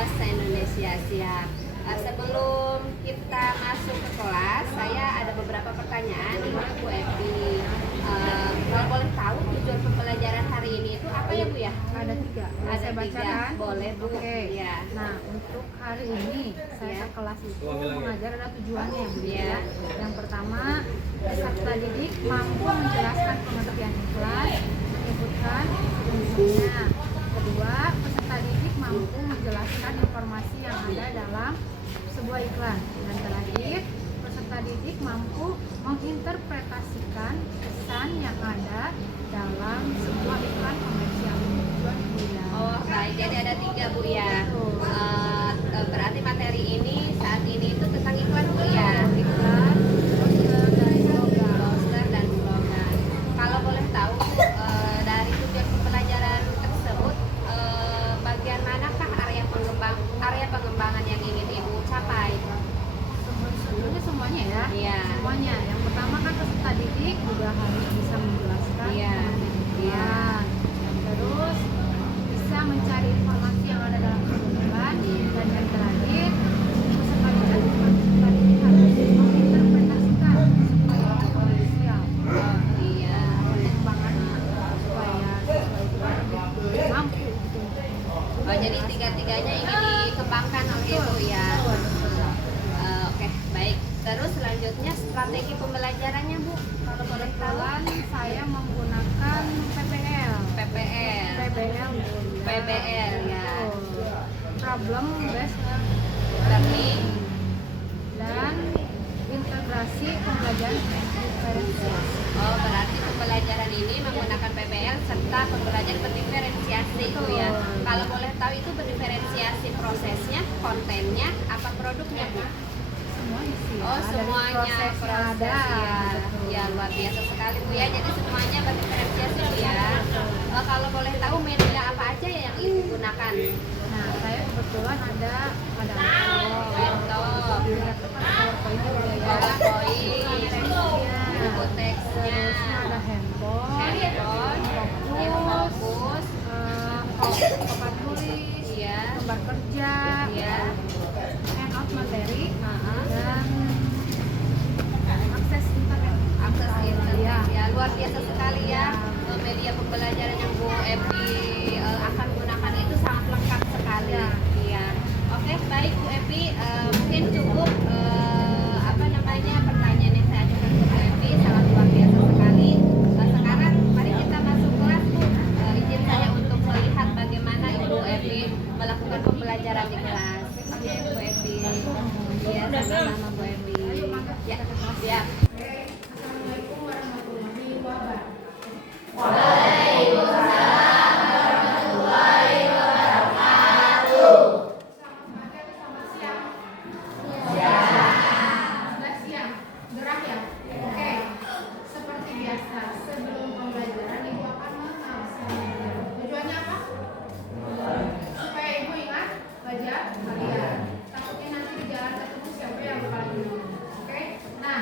bahasa Indonesia. Siap. Sebelum kita masuk ke kelas, saya ada beberapa pertanyaan nih Bu Evi. Kalau boleh tahu tujuan pembelajaran hari ini itu apa ya Bu ya? Ada 3. Ada Saya 3. bacakan. Boleh Bu. Oke. Ya. Nah, untuk hari ini saya Ya. ke kelas itu mengajar ada tujuannya Bu Ya. ya. Yang pertama, peserta didik mampu menjelaskan pengertian iklan, menyebutkan fungsinya. Kedua, peserta didik mampu menjelaskan informasi yang ada dalam sebuah iklan. Dan terakhir, peserta didik mampu menginterpretasikan pesan yang ada dalam sebuah iklan komersial. Tujuannya Bu ya. Oh baik, jadi ada 3 Bu ya. Berarti materi ini saat ini itu tentang iklan Bu ya. Iklan, poster, dan slogan. Poster dan slogan. Kalau boleh tahu Bu, dari tujuan pembelajaran tersebut, bagian manakah area pengembangan yang ingin Ibu capai? Sebetulnya semuanya ya. Iya. Semuanya. Yang pertama kan peserta didik juga harus bisa menjelaskan Iya. iklan. Terus bisa mencari informasi yang ada dalam sebuah iklan. Dan yang terakhir, peserta didik harus menginterpretasikan supaya komersial. Oh iya. Pengembangannya supaya sesuai iklan lebih mampu gitu. Oh jadi tiga-tiganya ingin dikembangkan oleh Ibu ya. Oke, baik. Terus selanjutnya strategi pembelajarannya Bu, kalau boleh tahu? Kebetulan saya menggunakan PPL. PPL. PBL PBL ya. Problem based Learning. dan integrasi pembelajaran diferensiasi. Oh, berarti pembelajaran ini menggunakan PBL serta pembelajaran berdiferensiasi Bu ya. Kalau boleh tahu itu berdiferensiasi prosesnya, kontennya, apa produknya Bu? Semuanya sih. Oh, Dari semuanya prosesnya ada. ya. Ya, luar biasa sekali Bu ya. Jadi semuanya berdiferensiasi Bu ya. Kalau boleh tahu media apa aja ya yang Ibu gunakan? Nah, saya kebetulan ada Laptop, PowerPoint juga ya. PowerPoint, buku teksnya, Terusnya ada handphone, handphone, fokus, infocus, papan tulis, iya, gambar kerja, iya, handout materi, heeh. dan akses internet. Akses internet Ya. ya, luar biasa sekali ya. Media pembelajaran yang Bu Evi akan gunakan itu sangat lengkap sekali. Ya. Iya. Oke, baik Bu Evi, mungkin cukup pertanyaan yang saya ajukan ke Bu Evi sangat luar biasa sekali. Sekarang mari kita masuk kelas Bu. Izin saya untuk melihat bagaimana Ibu Evi melakukan pembelajaran di kelas. Oke Bu Evi. Iya, sama-sama Bu Evi. Ya, siap. Assalamualaikum warahmatullahi wabarakatuh. Selamat pagi atau selamat siang? Sudah siang, gerah ya? Oke, seperti biasa sebelum pembelajaran Ibu akan mengaksesnya. Tujuannya apa? Supaya Ibu ingat belajar kalian. Takutnya nanti di jalan ketemu siapa yang paling dulu. Oke, nah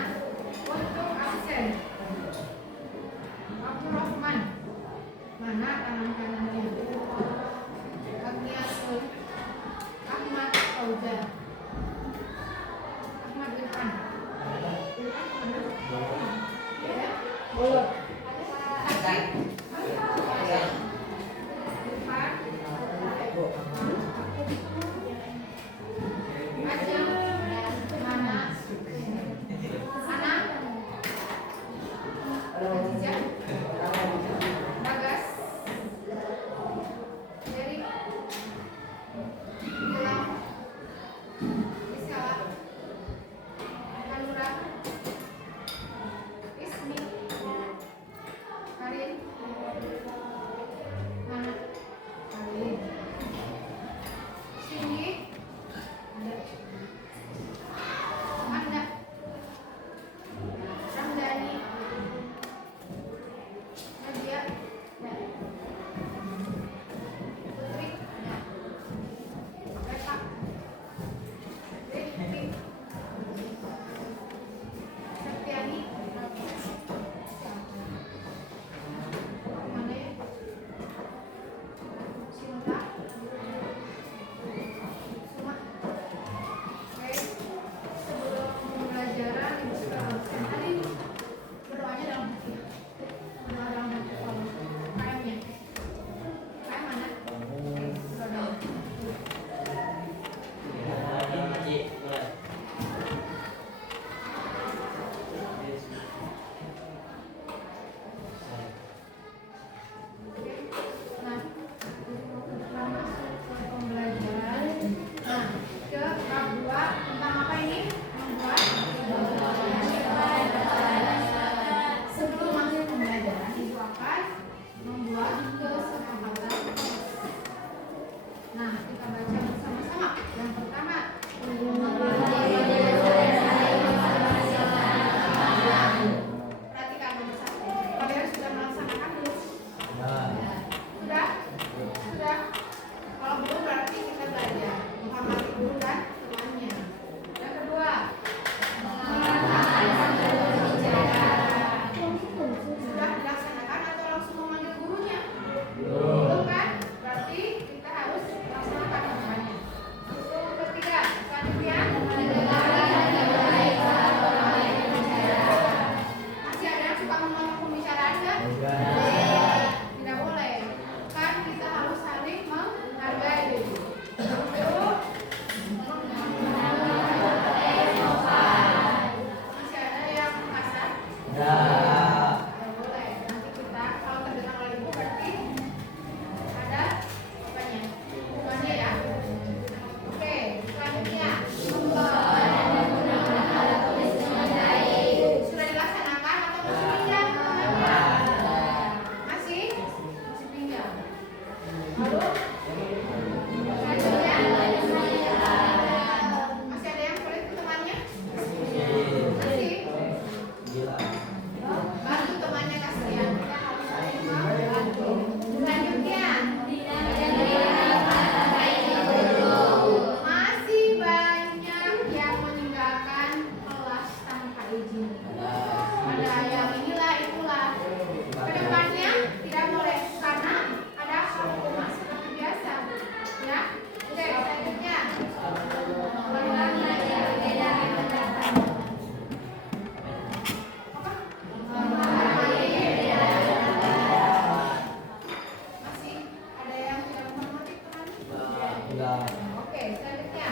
Oke, selanjutnya.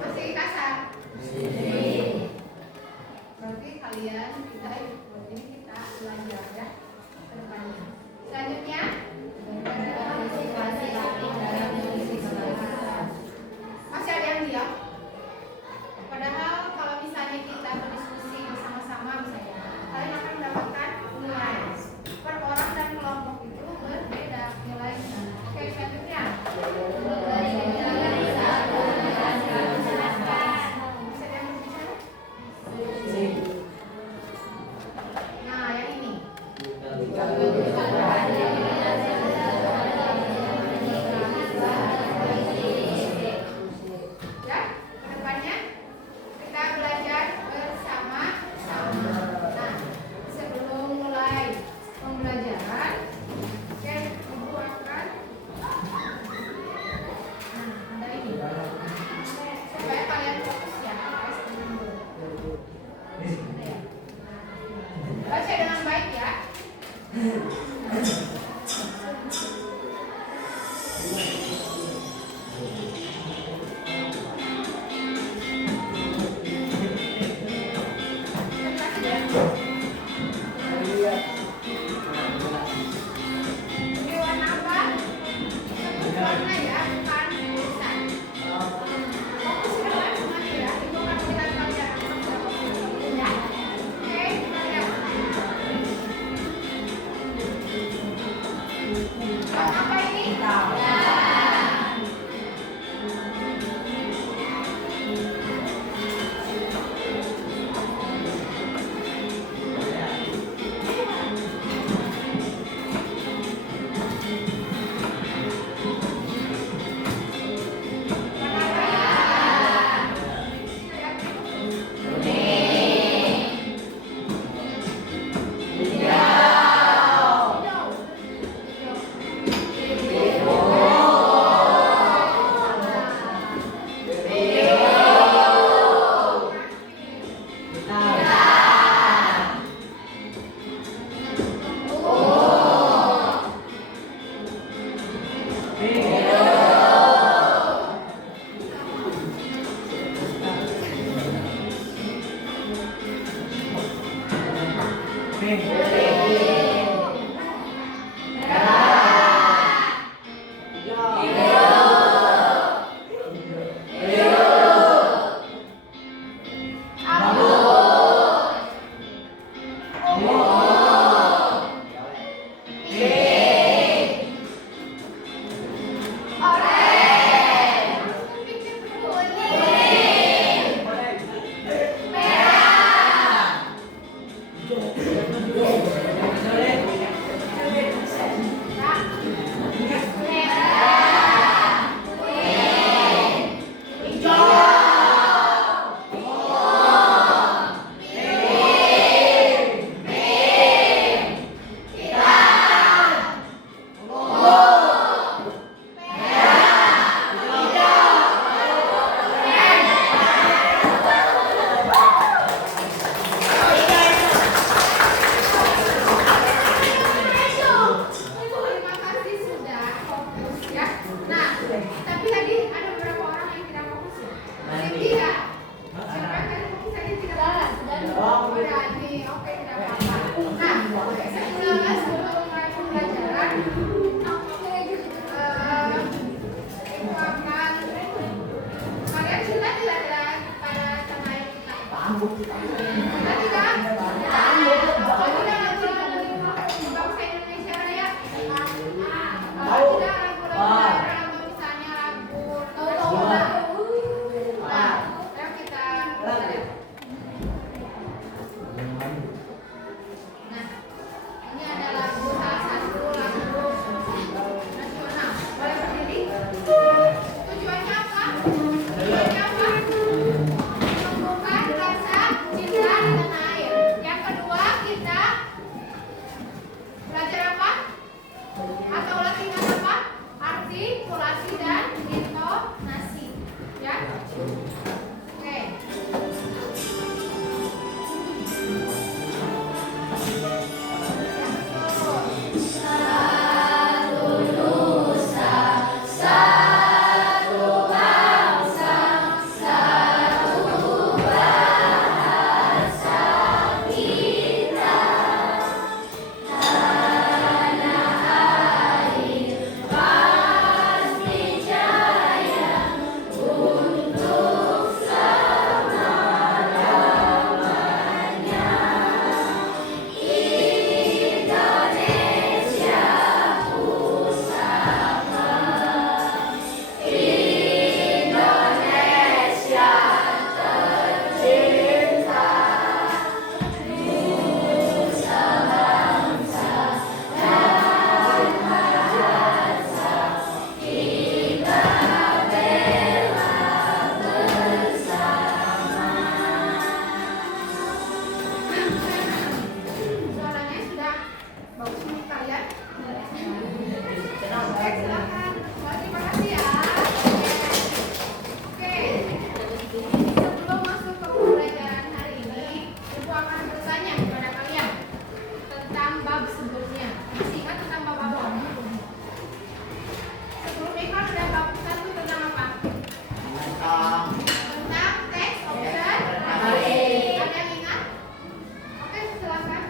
Masih kasar? Berarti kalian kita ini kita belajar ya ke depannya. Selanjutnya masih ada yang diam? Padahal kalau misalnya kita berdiskusi bersama-sama misalnya, kalian akan mendapatkan nilai. Per orang dan kelompok itu berbeda nilainya. Oke, selanjutnya. Bisa yang berbicara? Nah, yang ini. Ya, kedepannya kita belajar bersama-sama. Nah, sebelum mulai pembelajaran, oke, ibu akan ada ini supaya kalian fokus ya. Baca dengan baik ya. Ini warna apa? Sebut warna ya, bukan tulisan. Fokus ya, semuanya ya. Ibu akan melihat kalian. Ya. Oke, kita lihat. Warna apa ini? Terima kasih sudah fokus ya. Nah, tapi tadi ada beberapa orang yang tidak fokus ya. Cynthia, siapa yang tadi fokus tadi tidak fokus? Udah nih, oke tidak apa-apa. Nah, sebelum mulai pembelajaran, ibu akan kalian sudah tidak pada tema yang kita? Sudah tidak? Sudah lagu-lagu bangsa Indonesia Raya? Tidak lagu-lagu misalnya lagu Nah, ayo kita lihat. Nah, ini ada lagu salah satu lagu nasional. Boleh berdiri? Tujuannya apa? Tujuannya apa? Menumbuhkan rasa cinta di tanah air. Yang kedua, kita belajar apa? Atau latihan apa? Artikulasi dan intonasi. Ya? Oke. Ya, betul. bab sebelumnya. Masih ingat tentang bab-bab? Sebelum iklan ada bab 1 tentang apa? Tentang teks, option, ada yang ingat? Oke, silakan.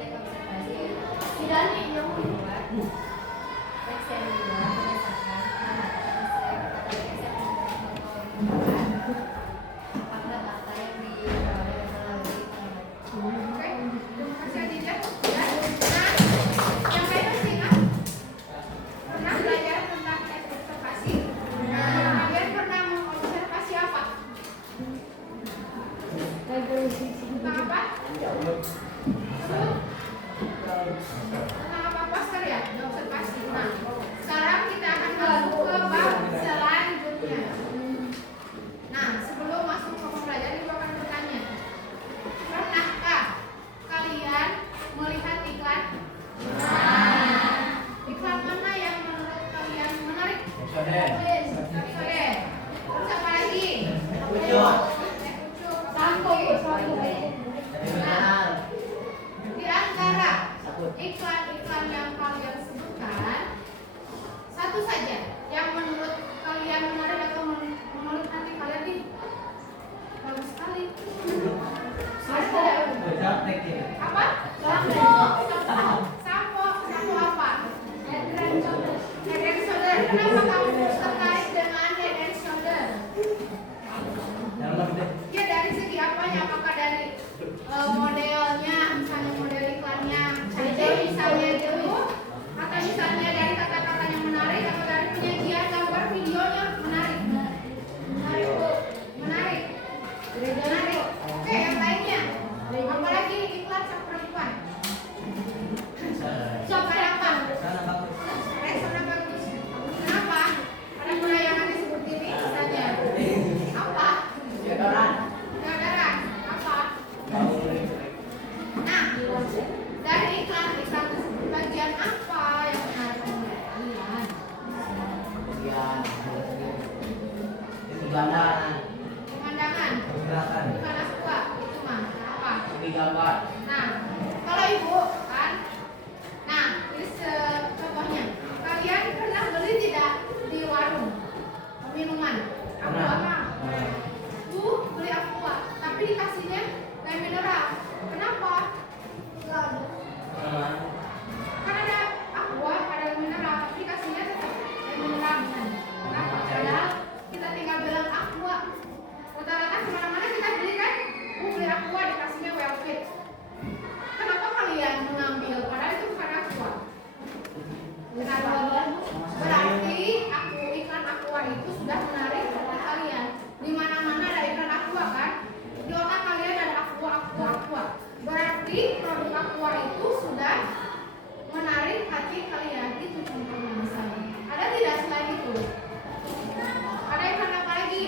Teks observasi. Sidani yang Teks yang dibuat berdasarkan fakta-fakta yang diperoleh melalui pengamatan. oke, terima kasih Aditya. Ya. Nah, yang lain masih ingat? Pernah belajar tentang teks observasi? Kalian pernah mengobservasi apa? Tentang apa? Tentang apa poster ya? Observasi. Nah, sekarang kita akan masuk ke bab selanjutnya. Nah, sebelum masuk ke pembelajaran ibu akan bertanya, pernahkah kalian melihat iklan? Iklan mana yang menurut kalian menarik? Oke. Terus apa lagi? Sampo. Nah, di antara iklan-iklan yang kalian sebutkan, satu saja yang menurut kalian menarik atau menurut hati kalian nih bagus sekali. Apa? Sampo apa? Head and shoulder. Kenapa kamu tertarik dengan head and shoulder? Ya dari segi apanya? Apakah dari modelnya, misalnya model iklannya cantik, misalnya gitu, atau misalnya dari kata-kata yang menarik, atau dari penyajian gambar videonya menarik? Menarik. Oke, yang lainnya. Apalagi iklan cap perempuan. Siapa apa? Resona bagus. Kenapa? Ada penayangannya seperti ini misalnya. Apa? Deodoran. Apa? Nah, dari iklan tersebut bagian apa yang menarik kalian? Pemandangan. Bukan aqua, itu mah apa? Nah, kalau ibu kan, nah ini contohnya. Kalian pernah beli tidak di warung minuman? Aqua. Beli aqua, tapi dikasihnya air mineral. Kenapa? Kan ada aqua, ada mineral, tapi dikasihnya tetap air mineral. Kenapa? Padahal kita tinggal bilang aqua. Rata-rata kemana-mana kita beli kan, beli aqua dikasihnya well fit. Kenapa kalian mengambil? Padahal itu bukan aqua. Berarti iklan aqua itu sudah menarik hati kalian. Di mana-mana ada iklan aqua kan? Di otak kalian ada aqua. Berarti produk aqua itu sudah menarik hati kalian. Itu contohnya misalnya. Ada tidak selain itu? Ada iklan apa lagi?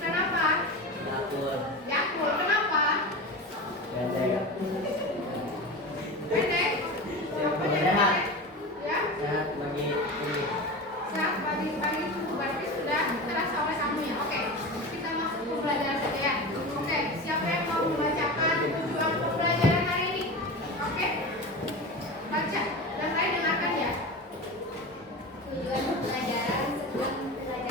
Kenapa? Yakult. Kenapa? Pendek. Apanya pendek? Ya? Sehat bagi tubuh. Berarti sudah terasa oleh kamu ya. Oke, kita masuk ke pembelajaran saja ya. Oke, siapa yang mau membacakan tujuan pembelajaran hari ini? Oke, baca. Dan lain dengarkan ya. Tujuan pembelajaran sebelum belajar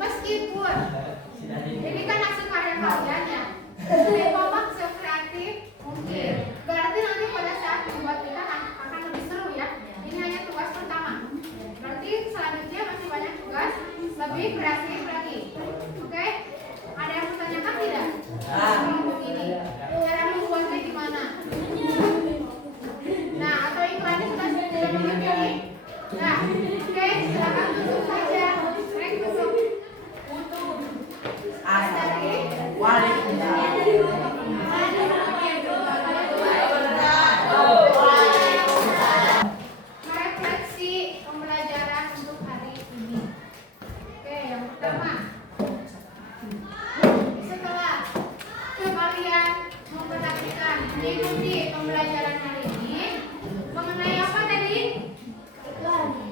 Meskipun ini kan hasil karya kalian ya, mencoba sekreatif mungkin. Berarti nanti pada saat membuat kita akan lebih seru ya. Ini hanya tugas pertama. Berarti selanjutnya masih banyak tugas lebih kreatif lagi. Oke? Ada yang bertanyakan tidak? Kelompok ini. Cara membuatnya gimana? Nah, atau iklannya sudah mengerti? Nah, oke, silakan tutup saja. Baik, tutup. Merefleksi pembelajaran untuk hari ini. Oke, yang pertama, setelah kalian memperhatikan mengikuti pembelajaran hari ini mengenai apa tadi?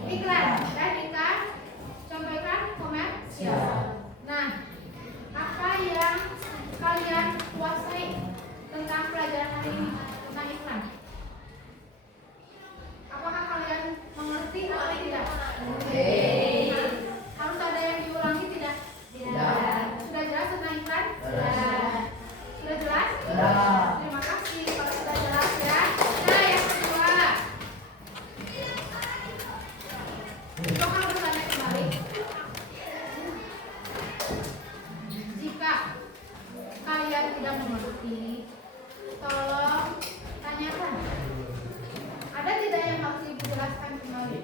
Iklan dan contoh iklan komersial. Nah, apa yang kalian kuasai tentang pelajaran hari ini tentang iklan? Apakah kalian mengerti atau tidak? Nah, harus ada yang diulangi tidak? Tidak. Sudah jelas tentang iklan? Sudah jelas? Terima kasih kalau sudah jelas ya. Nah, yang kedua, coba bertanya kembali. Jika kalian tidak mengerti, tolong tanyakan. Ada tidak yang harus dijelaskan kembali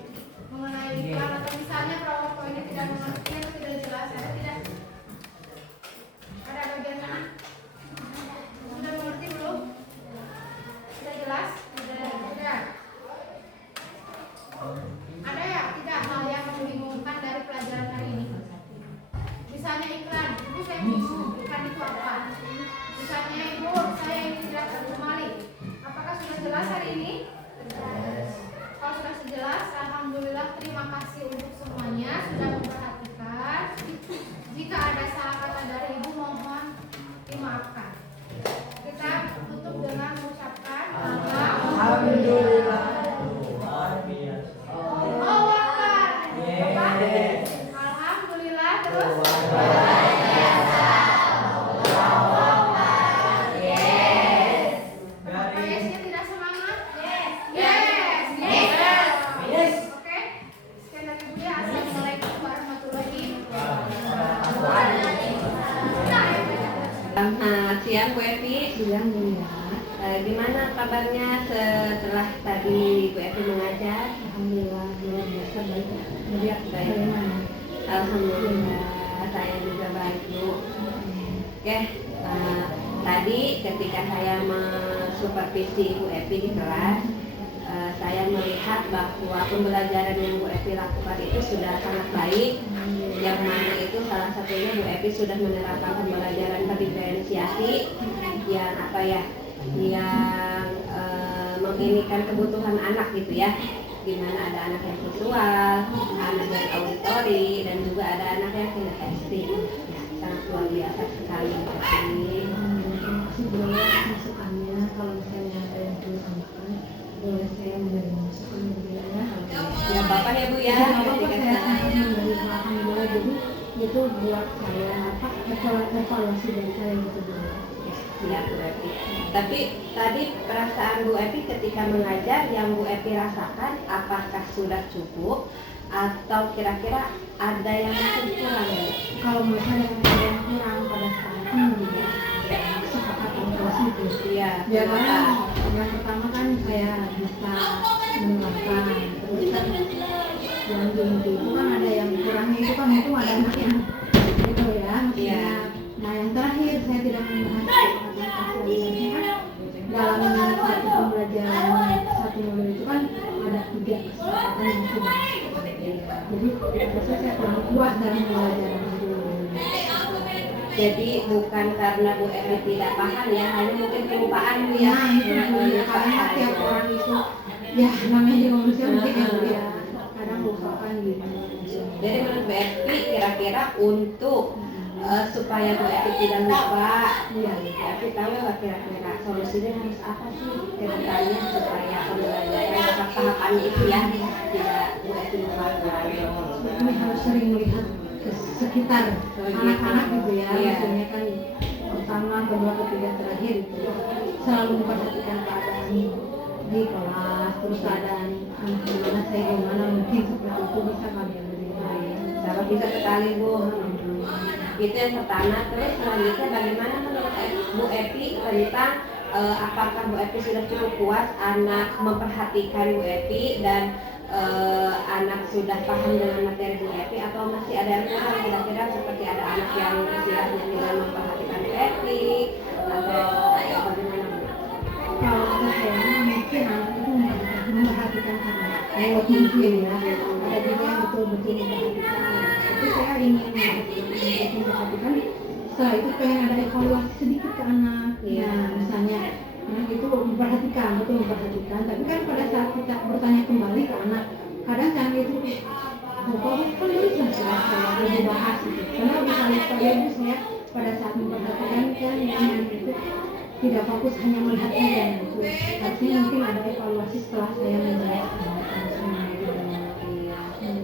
mengenai iklan atau misalnya PowerPoint ini tidak mengerti atau tidak jelas? Ada tidak? Ada bagian mana? Sudah mengerti belum? Sudah jelas? Sudah. Ada ya tidak hal yang membingungkan dari pelajaran hari ini? Misalnya iklan, ibu saya bingung iklan itu apa? Misalnya ibu saya ingin dijelaskan kembali. Apakah sudah jelas hari ini? Kalau sudah jelas, alhamdulillah, terima kasih untuk semuanya sudah memperhatikan. Jika ada salah kata dari ibu mohon dimaafkan. Kita tutup dengan mengucapkan Alhamdulillah. Allahu Akbar. Alhamdulillah terus. Apakah yesnya tidak semangat? Yes. Oke. Sekian dari Bunda. Assalamualaikum warahmatullahi wabarakatuh. Selamat siang Bu Evi. Siang ya. Gimana kabarnya setelah tadi Bu Evi mengajar? Alhamdulillah luar biasa baik. Baik. Bagaimana? Alhamdulillah saya juga baik Bu. Oke, tadi ketika saya mensupervisi Bu Evi di kelas, saya melihat bahwa pembelajaran yang Bu Evi lakukan itu sudah sangat baik. Yang mana itu salah satunya Bu Evi sudah menerapkan pembelajaran terdiferensiasi yang yang menginikan kebutuhan anak gitu ya. Di mana ada anak yang visual, anak yang auditori, dan juga ada anak yang kinestetik. Ya, sangat luar biasa sekali Bu Evi. Boleh masukannya kalau misalnya ada yang perlu tambahkan, boleh saya menerima masukan dulu ya. Ya Bapak ya Bu ya. Ketika saya menerima alhamdulillah, jadi itu buat saya evaluasi dari saya gitu dulu. Ya Bu Evi. Tapi tadi perasaan Bu Evi ketika mengajar yang Bu Evi rasakan apakah sudah cukup atau kira-kira ada yang masih kurang ya? Kalau menurut saya ada yang kurang pada saat ini ya, kesepakatan positif. Iya. Biasanya yang pertama kan saya bisa menerapkan, terus kan yang inti itu kan ada yang kurangnya itu kan itu ada anaknya gitu ya. Iya. Nah yang terakhir saya tidak membahas Terus saya kurang puas dalam pelajaran itu. Jadi bukan karena Bu Evi tidak paham ya, hanya mungkin kelupaan Bu ya. Nah itu Bu, karena tiap orang itu ya namanya juga manusia mungkin ya Bu ya, kadang lupakan gitu. Jadi menurut Bu Evi kira-kira untuk supaya Bu Evi tidak lupa, ya Bu Evi tahu nggak kira-kira solusinya harus apa sih ke depannya supaya pembelajaran tahapannya itu ya tidak Bu Evi lupa lagi. Ini harus sering melihat ke sekitar anak-anak gitu ya, maksudnya kan pertama, kedua, ketiga, terakhir itu selalu memperhatikan keadaan di kelas, terus keadaan anak gimana, saya gimana, mungkin seperti itu bisa kami yang lebih baik. Sangat bisa sekali Bu. Itu yang pertama. Terus selanjutnya bagaimana menurut Bu Evi tentang apakah Bu Evi sudah cukup puas anak memperhatikan Bu Evi dan anak sudah paham dengan materi Bu Evi atau masih ada yang kurang, kira-kira seperti ada anak yang istilahnya tidak memperhatikan Bu Evi atau bagaimana Bu? Kalau kata saya mungkin anak itu memperhatikan anak, mungkin ya, ada juga yang betul-betul memperhatikan anak. Tapi saya ingin memperhatikan, setelah itu pengen ada evaluasi sedikit ke anak. Ya, misalnya anak itu memperhatikan, betul memperhatikan, tapi kan pada saat kita bertanya kembali ke anak, kadang kan itu Bapak kan bisa saya lebih bahas gitu. Karena misalnya pada ibu saya pada saat memperhatikan kan anak itu tidak fokus hanya melihat saja gitu. Artinya mungkin ada evaluasi setelah saya menjelaskan.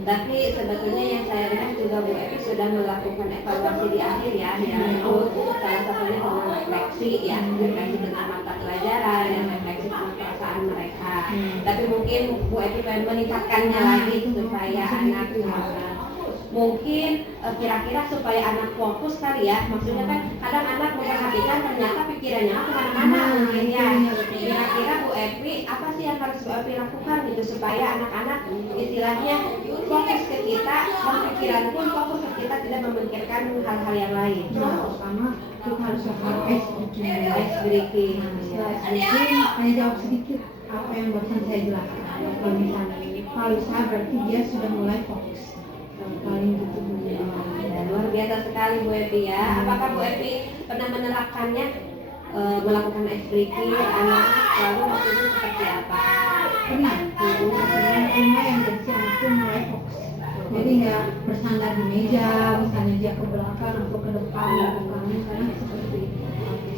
Tapi sebetulnya yang saya lihat juga Bu Evi sudah melakukan evaluasi di akhir ya, yaitu salah satunya dengan refleksi ya, refleksi tentang mata pelajaran dan refleksi tentang perasaan mereka. Tapi mungkin Bu Evi pengen meningkatkannya lagi supaya anak mungkin kira-kira supaya anak fokus kali ya, maksudnya kan kadang anak memperhatikan ternyata pikirannya kemana-mana mungkin ya. Kira-kira Bu Evi apa sih yang harus Bu Evi lakukan gitu supaya anak-anak istilahnya fokus ke kita dan pikiran pun fokus ke kita, tidak memikirkan hal-hal yang lain. Pertama kita harus lakukan ice breaking. Hanya jawab sedikit apa yang barusan saya jelaskan. Kalau misalnya kalau saya berarti dia sudah mulai fokus. Paling gitu Bu. Luar biasa sekali Bu Evi ya. Apakah Bu Evi pernah menerapkannya, melakukan ice breaking anak, lalu maksudnya seperti apa? Pernah. Rumah yang kecil itu mulai fokus. Jadi nggak bersandar di meja, misalnya dia ke belakang atau ke depan, karena seperti itu.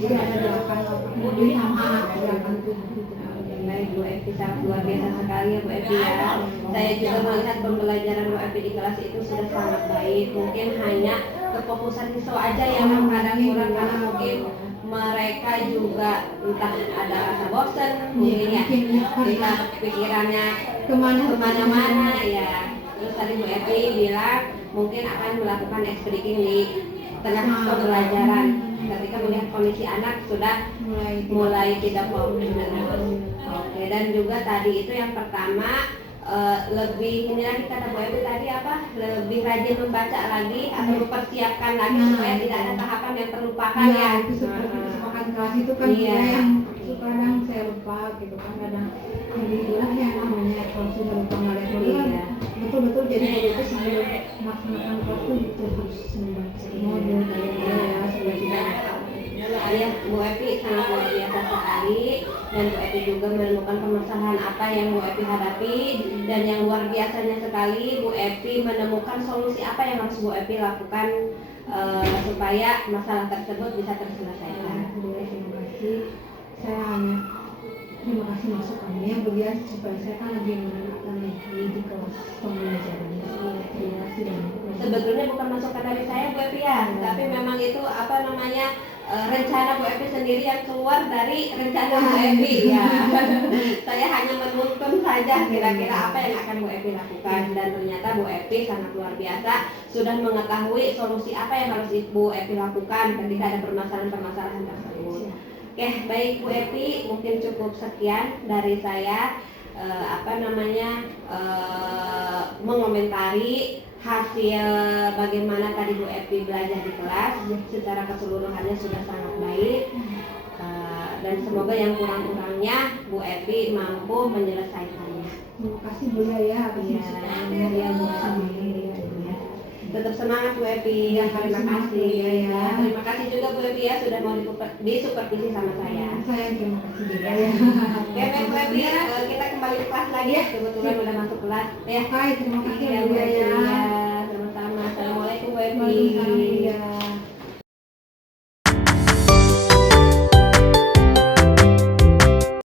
Jadi ada gerakan kemudian sama anak gerakan tubuh gitu. Baik Bu Evi, sangat luar biasa sekali ya Bu Evi ya. Saya juga melihat pembelajaran Bu Evi di kelas itu sudah sangat baik. Mungkin hanya kefokusan siswa aja yang kadang kurang, karena mungkin mereka juga entah ada rasa bosan mungkin ya, ketika pikirannya kemana-mana ya. Terus tadi Bu Evi bilang mungkin akan melakukan ice breaking di tengah pembelajaran ketika melihat kondisi anak sudah mulai tidak fokus. Oke, dan juga tadi itu yang pertama lebih ini lagi kata Bu Evi tadi apa, lebih rajin membaca lagi atau mempersiapkan lagi supaya tidak ada tahapan yang terlupakan ya. Itu seperti kesepakatan kelas itu kan yang kadang saya lupa gitu kan, kadang alhamdulillah ya namanya kalau sudah lupa nggak betul-betul jadi itu sebelum melaksanakan kelas itu harus membaca modul ya supaya tidak Ya, Bu Evi sangat luar biasa sekali, dan Bu Evi juga menemukan permasalahan apa yang Bu Evi hadapi, dan yang luar biasanya sekali Bu Evi menemukan solusi apa yang harus Bu Evi lakukan supaya masalah tersebut bisa terselesaikan. Terima kasih. Saya hanya terima kasih masukannya yang berbiasa supaya saya kan lebih menemukan di kelas pembelajaran. Terima kasih. Sebetulnya bukan masukan dari saya Bu Evi ya, tapi memang itu apa namanya rencana Bu Evi sendiri yang keluar dari rencana Bu Evi ya. Saya hanya menuntun saja kira-kira apa yang akan Bu Evi lakukan, dan ternyata Bu Evi sangat luar biasa sudah mengetahui solusi apa yang harus Bu Evi lakukan ketika ada permasalahan-permasalahan tersebut. Oke, baik Bu Evi, mungkin cukup sekian dari saya mengomentari hasil bagaimana tadi Bu Evi belajar di kelas. Secara keseluruhannya sudah sangat baik, dan semoga yang kurang-kurangnya Bu Evi mampu menyelesaikannya. Terima kasih Bu ya atas masukannya yang Bu. Tetap semangat Bu Evi. Ya, Terima semangat, kasih. Bu, ya. Terima kasih juga Bu Evi ya sudah mau disupervisi sama saya. Saya yang terima kasih juga ya. Oke, baik Bu Evi, kita kembali ke kelas lagi ya. Kebetulan udah masuk kelas. Ya. Hai, terima kasih Iya, Bu Bu Evi. ya. Ya, sama-sama. Assalamualaikum Bu Evi. Waalaikumsalam ya.